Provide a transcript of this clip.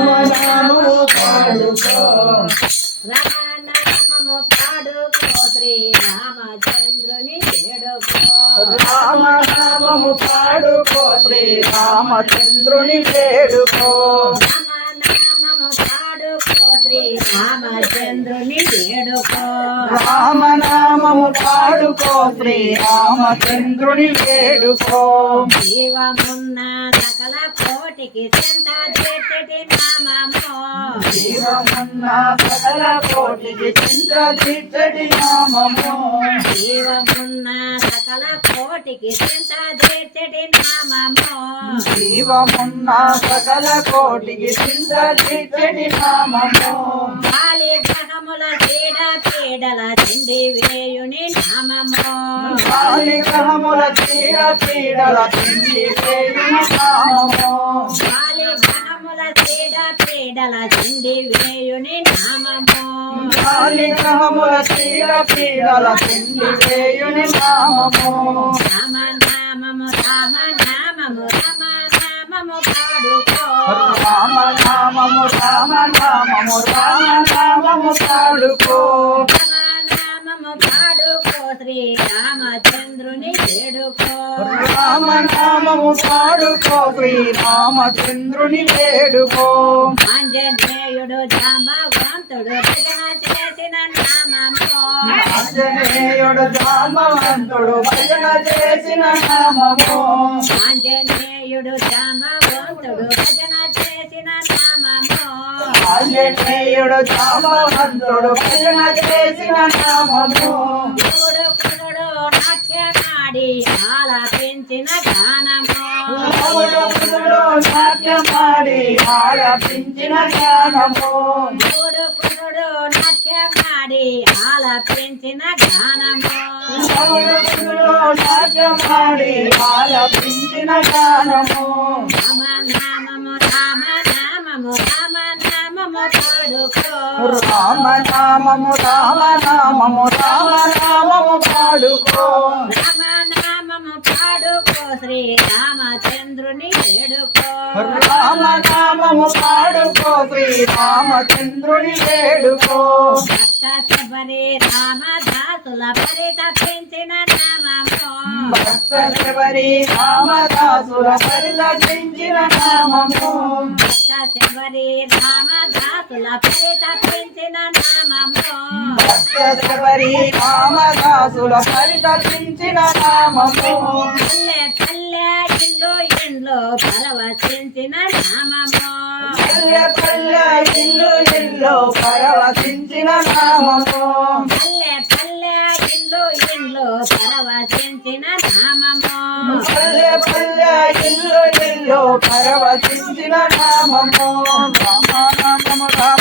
రామనామము పాడుకో రామనామము పాడుకో శ్రీ రామచంద్రుని వేడుకో రామనామము పాడుకో శ్రీ రామచంద్రుని వేడుకో. రామనామము పాడుకో శ్రీ రామచంద్రుని వేడుకో. రామనామము పాడుకో శ్రీ రామచంద్రుని వేడుకో జీవమున్న సకల కోటికి చెంత చేతటి నామము. జీవమున్న సకల కోటికి చింద్రదిచ్చటి నామము. జీవమున్న సకల కోటికి చెంత చేతటి నామము. జీవమున్న సకల కోటికి నామము గాలి గ్రహముల చీడ పీడల చెండి వేయుని నామము కాలి గ్రహముల చీడ పీడల పిండి వేయున నామము గాలి గ్రహముల చీడ పీడల చెండి వేయుని నామము కాలి గ్రహముల పీడల వేయుని నామము. రామ నామము రామ నామము పాడుకో. రామ నామము పాడుకో వేడుకో. రామ నామము పాడుకో శ్రీ రామచంద్రుని వేడుకో. ఆంజనేయుడు జాంబవంతుడు భజన చేసిన నామము. ఆంజనేయుడు జామవంతుడు భజన చేసిన నామము. ఆంజనేయుడు జాంబవంతుడు ఆంజనేయుడు జామవంతుడు భజన చేసిన నామము. నాట్యమాడి ఆలపించిన గానము నాట్యమాడి ఆలపించిన నాట్యమాడి గానము నాట్యమాడి ఆలపించిన రామ రామ నామము రామ నామము రామ నామము పాడుకో. రామ నామము పాడుకో శ్రీ రామచంద్రుని వేడుకో. రామ నామము పాడుకో శ్రీ రామచంద్రుని వేడుకో. శబరి రామదాసుల పరితపించిన నామము. భక్త శబరి రామదాసుల పరిలపించిన నామము. శబరి రామదాసుల పరితపించిన నామము. భక్త శబరి రామదాసుల పరిలపించిన నామము. పల్లె పల్లె ఇల్లు ఇండ్లు పరవశించిన నామము. పల్లె పల్లె ఇల్లు ఇల్లు పరవశించిన నామము. పల్లె పల్లె ఇల్లు ఇండ్లు పరవశించిన నామము. పల్లె పల్లె ఇల్లు పరవశించిన నామము రామ నామము రామ